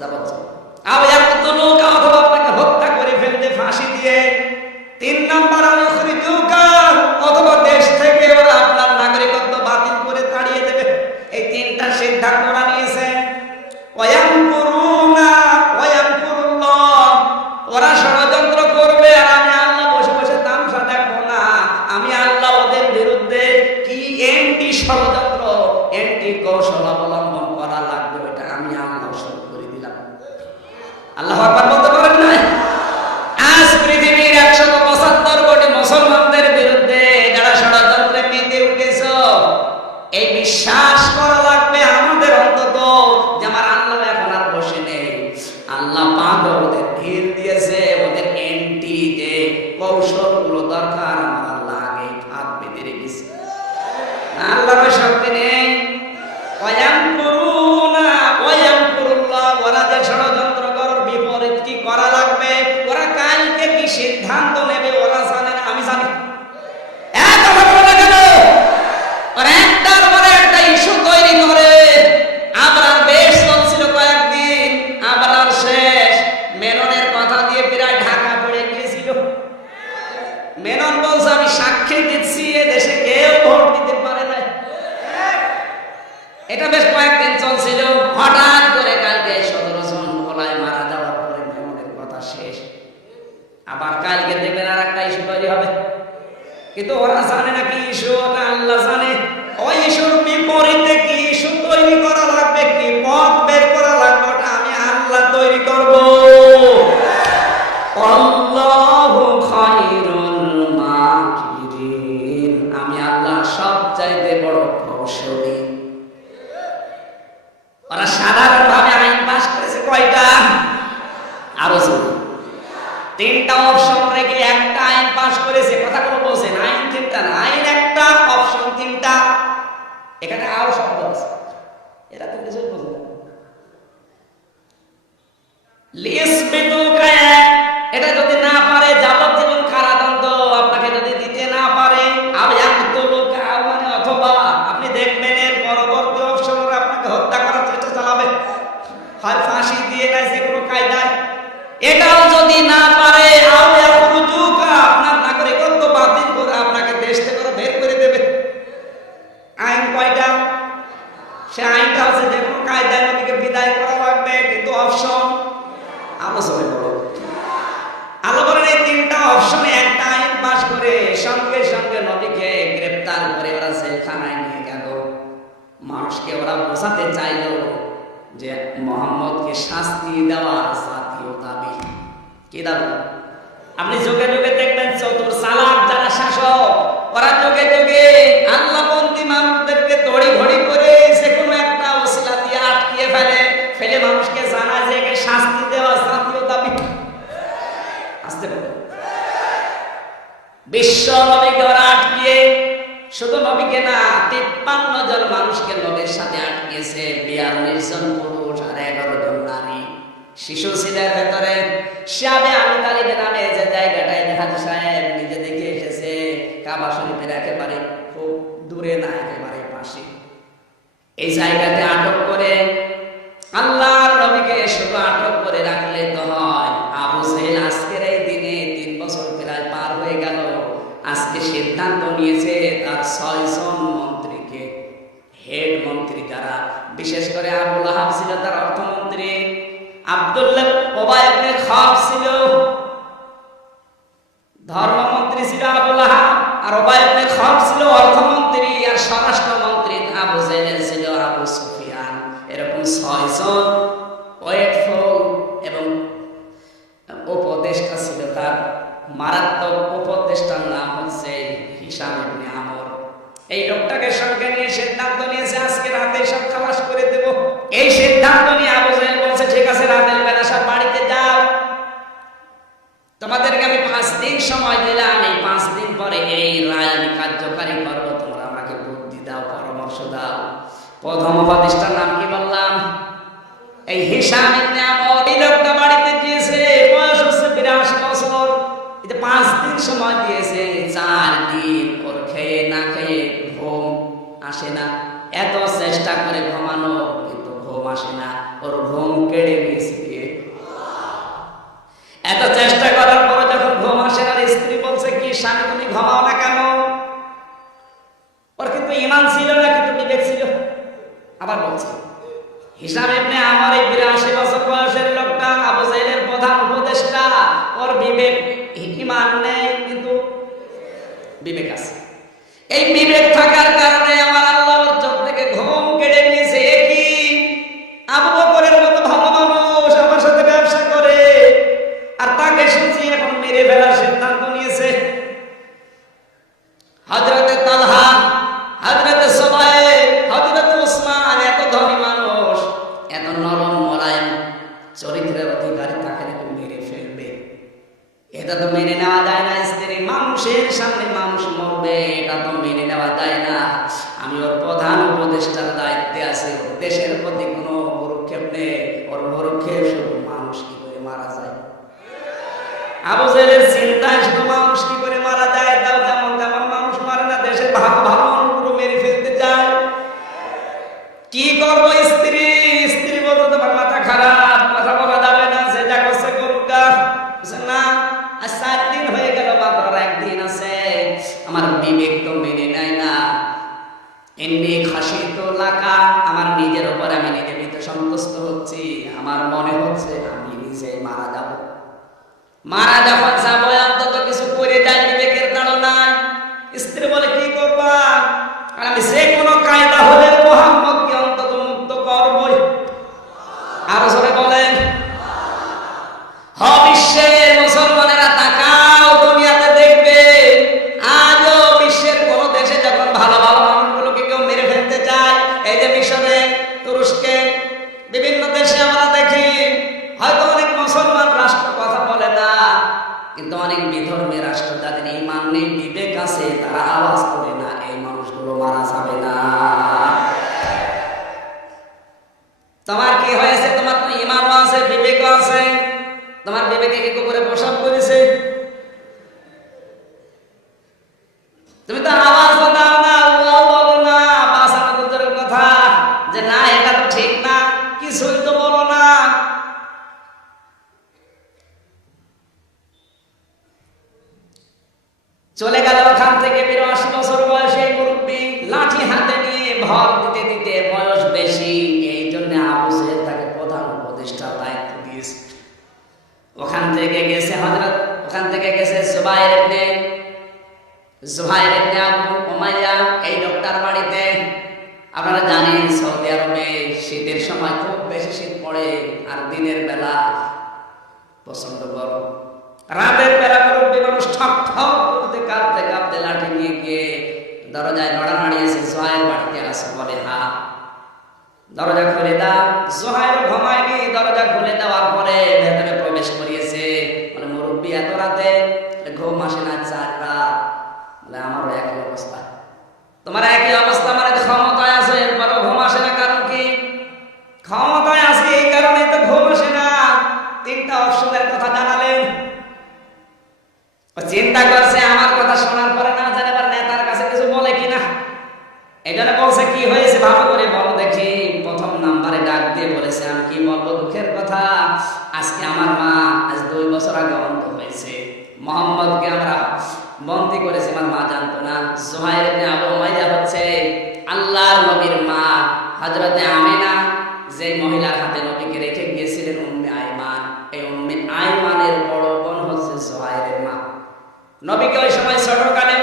যাবজ্জীবন। আও ইয়াকতুলুকা, অথবা আপনাকে হত্যা করে ফেলবে ফাঁসি দিয়ে। 3 নাম্বার আও ইখরিজুকা, অথবা দেশ থেকে ওরা আপনার নাগরিকত্ব বাতিল করে তাড়িয়ে দেবে। এই 3টা সিদ্ধান্ত ওরা নিয়েছে। ওয়ায়ামকুরুনা ওয়ায়ামকুরুল্লাহ, ওরা ষড়যন্ত্র করবে আর আমি আল্লাহ বসে বসে তামাশা দেখবো না। আমি আল্লাহ ওদের বিরুদ্ধে কি এন্টি ষড়যন্ত্র, এন্টি কৌশল অবলম্বন করা লাগবে, ওটা আমি আল্লাহ শুরু করে দিলাম। আল্লাহু আকবার বলতে পারেন না? আজ পৃথিবীর 175 কোটি মুসলমানদের বিরুদ্ধে যারা ষড়যন্ত্রে মেতে উঠেছ, এই বিশ্বাস করা লাগবে আমাদের অন্তত যে আমার আল্লাহ এখন আর বসে নেই। আল্লাহ পাক ওদের ঢিল দিয়েছে, ওদের এন্টি যে কৌশলগুলো দরকার আমার আল্লাহ আগে হাত পেতে রেখেছে। আল্লাহর শক্তি নেই। ওয়ায়ামকুরুনা ওয়ায়ামকুরুল্লাহ, ওরা যে ষড়যন্ত্র করার বিপরীত কি করা লাগবে, ওরা কালকে কি সিদ্ধান্ত নেবে ওরা জানে না, আমি জানি। এত কথা বলে কেন? ওরা একটার পরে একটা ইস্যু তৈরি করে। আবার বেশ চলছিল কয়েকদিন, আবার আর শেষ। মেননের কথা দিয়ে প্রায় ঢাকা পড়ে গিয়েছিল। মেনন বলছে আমি সাক্ষী দিচ্ছি এ দেশে কেউ ভোট দিতে পারে না। এটা বেশ কয়েকদিন চলছিল। হঠাৎ করে কালকে 17 জন গলায় মারা যাওয়ার পরে মেননের কথা শেষ। আবার কালকে দেখবেন আর একটা ইস্যু তৈরি হবে। কিন্তু ওরা জানে না কি ইস্যু, ওটা আল্লাহ জানে। ওই ইস্যুর বিপরীতে কি ইস্যু তৈরি করা লাগবে, কি পথ বের করা লাগবে, ওটা আমি আল্লাহ তৈরি করব। আল্লাহু খায়রুল মাকিরিন, আমি আল্লাহ সবচাইতে বড় কৌশলী। ওরা সাধারণভাবে আইন পাস করেছে কয়টা? আরো জন 3টা অপশন রেখে একটা আইন পাস করেছে। কথাগুলো বলছেন, আইন 3টা না, আইন একটা, অপশন 3টা। এখানে আরো শব্দ আছে, এরা তো কিছুই বোঝে না। লিসবিতুকা, এটা যদি না পারে যাবজ্জীবন কারাদণ্ড আপনাকে যদি দিতে না পারে। আও ইয়াকতুলুকা, মানে অথবা আপনি দেখবেন এর পরবর্তী অপশন ওরা আপনাকে হত্যা করার চেষ্টা চালাবে, হয় ফাঁসি দিয়ে না যে কোনো কায়দায়। এটাও যদি না পারে, আও ইয়াখরুজুকা, আপনার নাগরিকত্ব বাতিল করে আপনাকে দেশ থেকে বের করে দেবে। আইন কয়টা? সে আইনটা হচ্ছে যে কোনো কায়দায় নবীকে বিদায় করা লাগবে, কিন্তু অপশন আলোচনা করো। আল্লাহ বলেন এই 3টা অপশনে একটা আইন পাস করে সঙ্গে সঙ্গে নবীকে গ্রেফতার করে ওরা জেলখানায় নিয়ে গেল। মানুষকে ওরা বোঝাতে চাইল যে মুহাম্মদকে শাস্তি দেওয়া জাতীয় দাবি। কি দাবি? আপনি যুগে যুগে দেখবেন চতুর চালাক যারা শাসক, ওরা যুগে যুগে আল্লাহপন্থী মানুষদেরকে তড়ি ঘড়ি করে যে কোনো একটা ওসিলা দিয়ে আটকিয়ে ফেলে মানুষকে জানায় যে একে শাস্তি দেওয়া জাতীয় দাবি। আসতে পারে বিশ্ব নবীকে ওরা আটকিয়ে, শুধু নবীকে না 53 জন মানুষকে নবীর সাথে আটকিয়েছে। 42 জন পুরুষ আর 11 জন নারী। শিশু ছিলেন ভেতরে। শাবে আমি তালিবে নামে যে জায়গাটায় হাজী সাহেব নিজে দেখে এসেছে, কাবা শরীফের একেবারে খুব দূরে না, একেবারে পাশে। এই জায়গাতে আটক করে আল্লাহর নবীকে শুধু আটক করে রাখলে তো হয়। আবু জেহেল আজকের এই দিনে 3 বছর প্রায় পার হয়ে গেল, আজকে সিদ্ধান্ত নিয়েছে তার 6 জন মন্ত্রীকে, হেড মন্ত্রী যারা, বিশেষ করে আবু লাহাব ছিল তার অর্থমন্ত্রী, আব্দুল্লাহ উবাই ইবনে খাব ছিল ধর্মমন্ত্রী, ছিল আবু লাহাব, আর উবাই ইবনে খাব ছিল অর্থমন্ত্রী, আর স্বরাষ্ট্রমন্ত্রী আবু জেহেল ছিল আবু সুফিয়ান। এরকম 6 জন ওয়েটফুল এবং উপদেষ্টা ছিল তার। মারাত্মক উপদেষ্টার নাম হচ্ছে হিশাম ইবনে আমর। এই লোকটাকে সঙ্গে নিয়ে সিদ্ধান্ত নিয়েছে আজকে রাতে সব খালাস করে দেব। এই সিদ্ধান্ত নিয়ে আবু জেহেল বলছে ঠিক আছে, রাতের বেলা সব বাড়িতে যাও, তোমাদেরকে আমি 5 দিন সময় দিলাম, এই 5 দিন পরে এই রায় আমি কার্যকারী করব, তোমরা আমাকে বুদ্ধি দাও, পরামর্শ দাও। প্রথম উপদেষ্টার নাম কি বললাম? এই হিশাম ইবনে আমর। এই লোকটা বাড়িতে গিয়েছে, বয়স হচ্ছে 82 বছর। এই যে 5 দিন সময় দিয়েছে, 4 দিন ওর খেয়ে না খেয়ে ঘুম আসে না। এত চেষ্টা করে ঘুমানো কিন্তু ঘুম ঘুম আসে না, ওর ঘুম কেড়ে নিয়েছে কে? এত চেষ্টা করার পরে যখন ঘুম আসে না, স্ত্রী বলছে কি, স্বামী তুমি ঘুমাও না কেন? ওর কিন্তু ঈমান ছিল না, কিন্তু বিবেক ছিল। আবার বলছে হিসাব ইবনে আমার এই 82 বছর বয়সের লোকটা, আবু জাহেলের প্রধান উপদেষ্টা, ওর বিবেক ঈমান নেই কিন্তু বিবেক আছে। এই বিবেক থাকার কারণে আমার আল্লাহ ওর চোখ থেকে ঘুম কেড়ে নিয়েছে। কি আবু বকরের মতো ভালো মানুষ আমার সাথে ব্যবসা করে, আর তাকে শুনছি এখন মেরে ফেলার সিদ্ধান্ত নিয়েছে। হযরতে তালহা, হযরতে সুবাইর, হযরতে উসমান, এত ধনী মানুষ, এত নরম মোলায়েম চরিত্রের অধিকারী, তাকে মেরে ফেলবে, এটা তো মেনে নেওয়া যায় না। স্ত্রী মানুষের সামনে মানুষ মরবে, এটা তো মেনে নেওয়া যায় না। আমি ওর প্রধান উপদেষ্টার দায়িত্বে আছি, দেশের প্রতি কোনো ভরক্ষেপ নেই। ওর ভরক্ষেপ শুধু মানুষ কি করে মারা যায়। আবু জাহেলের চিন্তায় শুধু মানুষ কি করে মারা যায়, তাও যেমন তেমন মানুষ মারে না, দেশের ভালো ভালো মানুষগুলো মেরে ফেলতে চায়। কি করবো? স্ত্রী বলতো তোমার মাথা খারাপ, কথা বলা যাবে না, সে যা করছে করুক না। আজ 4 দিন হয়ে গেল, মাত্র একদিন আছে, আমার বিবেক তো মেনে নেয় না। এমনি খাসি তো লাকা, আমার নিজের উপর আমি নিজে নিতে সন্তুষ্ট হচ্ছি। আমার মনে হচ্ছে আমি নিজে মারা যাব। মারা যখন যাবো অন্তত কিছু করে যায়, বিবেকের তাড়নায়। স্ত্রী বলে কি করবা? আর আমি যে কোনো কায়দা হলে মুহাম্মদকে অন্তত মুক্ত করবই। আরো জোরে বলেন বিশ্বের মুসলমানেরা তাকাও, দুনিয়াতে দেখবে আজও বিশ্বের কোন দেশে যখন ভালো ভালো মানুষগুলোকে কেউ মেরে ফেলতে চায়, এই যে মিশরে, তুরস্কে, বিভিন্ন দেশে আমরা দেখি, হয়তো অনেক মুসলমান রাষ্ট্র কথা বলে না, কিন্তু অনেক বিধর্মী রাষ্ট্র, যাদের ঈমান নেই, বিবেক আছে, তারা আওয়াজ করে না, এই মানুষগুলো মারা যাবে না। তোমার কি হয়েছে? তোমার তো ঈমানও আছে, বিবেকও আছে। তোমার বিবেকে কি করে প্রসাব করেছে? তুমি তো আওয়াজ দাও না, বলো না, বাঁচানো দূরের কথা, যে না এটা তো ঠিক না, কিছুই তো বলো না। চলে গেল ওখান থেকে 82 বছর বয়সে মুরব্বী, লাঠি হাতে নিয়ে ভর দিতে দিতে, বয়স বেশি, এই জন্য আবু জাহেল তাকে প্রধান উপদেষ্টার দায়িত্ব দিয়েছে। ওখান থেকে গেছে জুবাইর ইবনে আবু উমাইয়া, এই লোকটার বাড়িতে। আপনারা জানেন সৌদি আরবে শীতের সময় খুব বেশি শীত পড়ে, আর দিনের বেলা প্রচন্ড গরম। রাতের বেলা মুরব্বী মানুষ ঠক ঠক করতে, কাঁপতে কাঁপতে লাঠি নিয়ে গিয়ে দরজায় নড়ানড়ি এসে জুবাইর বাড়িতে আসে, বলে হ্যাঁ দরজা খুলে দাও। জুবাইর ঘুমায়নি, দরজা খুলে দেওয়ার পরে ভেতরে প্রবেশ করিয়েছে। মানে মুরব্বী এত রাতে ঘুম আসে না, 4 রাত। বলে আমারও একই অবস্থা, তোমার একই অবস্থা, মানে ক্ষমতায় আছে এরপরও ঘুম আসে না। কারণ কি? ক্ষমতায় আছে এই কারণেই তো ঘুম আসে না। 3টা অপশনের কথা জানালেন। চিন্তা করছে আমার কথা শোনার পরে না জানে আবার নেতার কাছে কিছু বলে কিনা, এই জন্য বলছে কি হয়েছে ভালো করে বলো দেখি। প্রথম নাম্বারে ডাক দিয়ে বলেছে, আমি কি বলবো দুঃখের কথা, আজকে আমার মা আজ 2 বছর আগে অন্ত হয়েছে। মোহাম্মদকে আমরা বন্দী করেছি, আমার মা জানতো না। জুবাইর ইবনে আবু উমাইয়া হচ্ছে আল্লাহর নবীর মা, হযরতে আমিনা, যে মহিলার হাতে নবীকে রেখে গিয়েছিলেন, উম্মে আইমান। এই উম্মে আইমানের বড় বোন হচ্ছে জুবাইরের মা। নবীকে ওই সময় ছোটকালে